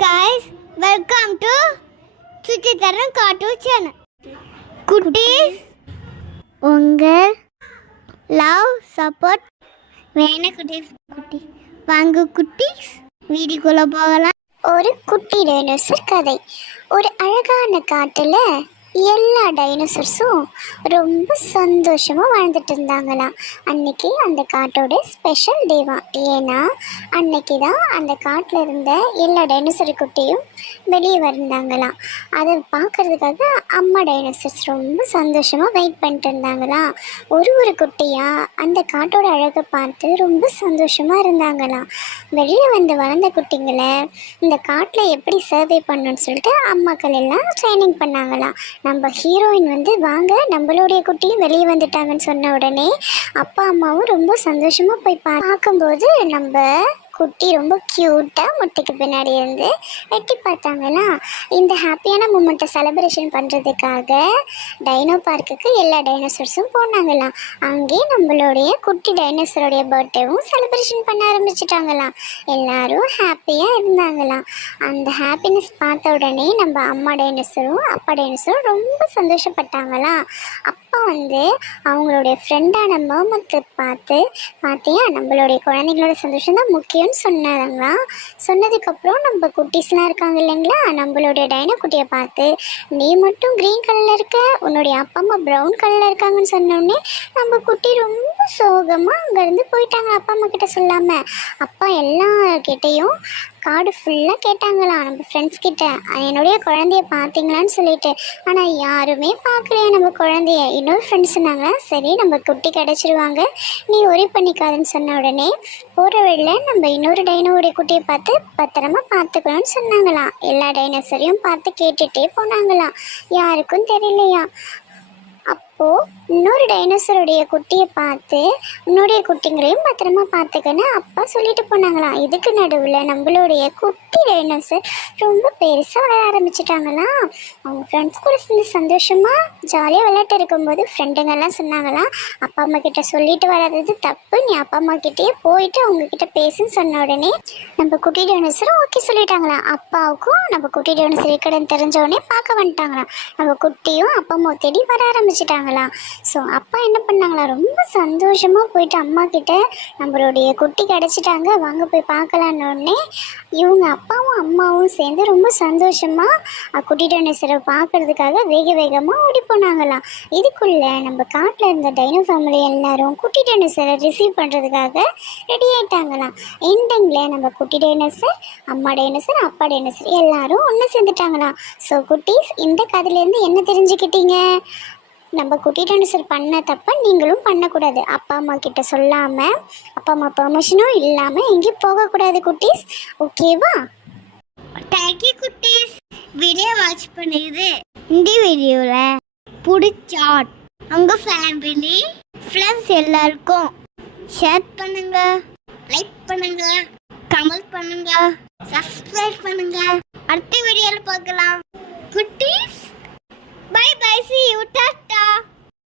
guys, welcome to Suchitharan cartoon channel. குட்டீஸ், உங்கள் love support வேணும் குட்டீஸ். வாங்க குட்டீஸ், வீடியோக்குள்ள போகலாம். ஒரு குட்டி டைனோசர் கதை. ஒரு அழகான காட்டுல எல்லா டைனோசர்ஸும் ரொம்ப சந்தோஷமாக வாழ்ந்துட்டு இருந்தாங்களாம். அன்னைக்கு அந்த காட்டோட ஸ்பெஷல் டேவா. ஏன்னா அன்னைக்கு தான் அந்த காட்டில் இருந்த எல்லா டைனோசர் குட்டியும் வெளியே வந்தாங்களாம். அதை பார்க்கறதுக்காக அம்மா டைனோசர்ஸ் ரொம்ப சந்தோஷமாக வெயிட் பண்ணிட்டு இருந்தாங்களாம். ஒரு குட்டியாக அந்த காட்டோட அழகை பார்த்து ரொம்ப சந்தோஷமாக இருந்தாங்களாம். வெளியில் வந்து வளர்ந்த குட்டிங்களை இந்த காட்டில் எப்படி சர்வே பண்ணணும்னு சொல்லிட்டு அம்மாக்கள் எல்லாம் ட்ரைனிங் பண்ணாங்களாம். நம்ம ஹீரோயின் வந்து வாங்க நம்மளுடைய குட்டியும் வெளியே வந்துட்டாங்கன்னு சொன்ன உடனே அப்பா அம்மாவும் ரொம்ப சந்தோஷமாக போய் பார்க்கும்போது நம்ம குட்டி ரொம்ப க்யூட்டாக முட்டைக்கு பின்னாடி இருந்து எட்டி பார்த்தாங்களா. இந்த ஹாப்பியான மூமெண்ட்டை செலிப்ரேஷன் பண்ணுறதுக்காக டைனோ பார்க்குக்கு எல்லா டைனோசர்ஸும் போனாங்களாம். அங்கே நம்மளுடைய குட்டி டைனோசருடைய பர்த்டேவும் செலிப்ரேஷன் பண்ண ஆரம்பிச்சிட்டாங்களாம். எல்லாரும் ஹாப்பியாக இருந்தாங்களாம். அந்த ஹாப்பினஸ் பார்த்த உடனே நம்ம அம்மா டைனோசரும் அப்பா டைனோசரும் ரொம்ப சந்தோஷப்பட்டாங்களாம். அப்பா வந்து அவங்களுடைய ஃப்ரெண்டான மர்மத்தை பார்த்தியா நம்மளுடைய குழந்தைங்களோட சந்தோஷம் தான் முக்கியம் சொன்னாங்களா. சொன்னதுக்கப்புறம் நம்ம குட்டீஸ்லாம் இருக்காங்க இல்லைங்களா, நம்மளுடைய டைனோ குட்டியை பார்த்து நீ மட்டும் க்ரீன் கலரில் இருக்க, உன்னுடைய அப்பா அம்மா ப்ரௌன் கலரில் இருக்காங்கன்னு சொன்னோடனே நம்ம குட்டி ரொம்ப சோகமாக அங்கேருந்து போயிட்டாங்க. அப்பா அம்மா கிட்ட சொல்லாமல். அப்பா எல்லார்கிட்டையும் காடு ஃபுல்லாக கேட்டாங்களாம் நம்ம ஃப்ரெண்ட்ஸ் கிட்ட, என்னுடைய குழந்தைய பார்த்தீங்களான்னு சொல்லிட்டு. ஆனால் யாருமே பார்க்கலையா நம்ம குழந்தைய. இன்னொரு ஃப்ரெண்ட்ஸ் சொன்னாங்க, சரி நம்ம குட்டி கிடச்சிருவாங்க, நீ ஒரே பண்ணிக்காதுன்னு சொன்ன உடனே போகிற வழியில் நம்ம இன்னொரு டைனோடைய குட்டியை பார்த்து பத்திரமா பார்த்துக்கணும்னு சொன்னாங்களாம். எல்லா டைனோசரையும் பார்த்து கேட்டுகிட்டே போனாங்களாம். யாருக்கும் தெரியலையா. அப்போது இன்னொரு டைனோசருடைய குட்டியை பார்த்து உன்னுடைய குட்டிங்களையும் பத்திரமா பார்த்துக்கன்னு அப்பா சொல்லிட்டு போனாங்களாம். இதுக்கு நடுவில் நம்மளுடைய குட்டி டைனோசர் ரொம்ப பெருசாக வளர ஆரம்பிச்சிட்டாங்களாம். அவங்க ஃப்ரெண்ட்ஸ் கூட சேர்ந்து சந்தோஷமாக ஜாலியாக விளையாட்டு இருக்கும்போது ஃப்ரெண்டுங்கெல்லாம் சொன்னாங்களாம், அப்பா அம்மா கிட்ட சொல்லிட்டு வராதது தப்பு, நீ அப்பா அம்மா கிட்டேயே போயிட்டு அவங்கக்கிட்ட பேசுன்னு சொன்ன உடனே நம்ம குட்டி டைனோசரும் ஓகே சொல்லிட்டாங்களாம். அப்பாவுக்கும் நம்ம குட்டி டைனோசர் இருக்கடன் தெரிஞ்ச உடனே பார்க்க வந்துட்டாங்களாம். நம்ம குட்டியும் அப்பா அம்மா தேடி வர ஆரம்பிச்சிட்டாங்களாம். ஸோ அப்பா என்ன பண்ணாங்களா, ரொம்ப சந்தோஷமாக போயிட்டு அம்மா கிட்ட நம்மளுடைய குட்டி கிடச்சிட்டாங்க வாங்க போய் பார்க்கலான்னொடனே இவங்க அப்பாவும் அம்மாவும் சேர்ந்து ரொம்ப சந்தோஷமாக குட்டி டைனோசரை பார்க்கறதுக்காக வேகமாக ஓடி போனாங்களாம். இதுக்குள்ளே நம்ம காட்டில் இருந்த டைனோ ஃபேமிலி எல்லாரும் குட்டி டைனோசரை ரிசீவ் பண்ணுறதுக்காக ரெடி ஆகிட்டாங்களாம். எண்டிங்கில் நம்ம குட்டி டைனோசர், அம்மா டைனோசர், அப்பா டைனோசர் எல்லாரும் ஒன்று சேர்ந்துட்டாங்களாம். ஸோ குட்டீஸ், இந்த கதையிலேருந்து என்ன தெரிஞ்சுக்கிட்டீங்க? நம்ம குட்டி டைனோசர் பண்ண தப்ப நீங்களும் பண்ணக்கூடாது. அப்பா அம்மா கிட்ட சொல்லாமல், அப்பா அம்மா பெர்மிஷனும் இல்லாமல் எங்கேயும் போகக்கூடாது குட்டீஸ். ஓகேவா? தேங்க்யூ குட்டீஸ், வீடியோ வாட்ச் பண்ணிது. இந்த வீடியோவில் பிடிச்சா உங்கள் ஃபேமிலி ஃப்ரெண்ட்ஸ் எல்லாருக்கும் ஷேர் பண்ணுங்க, லைக் பண்ணுங்க, கமெண்ட் பண்ணுங்க, சப்ஸ்கிரைப் பண்ணுங்க. அடுத்த வீடியோவில் பார்க்கலாம் குட்டீஸ். Bye bye, see you, tata.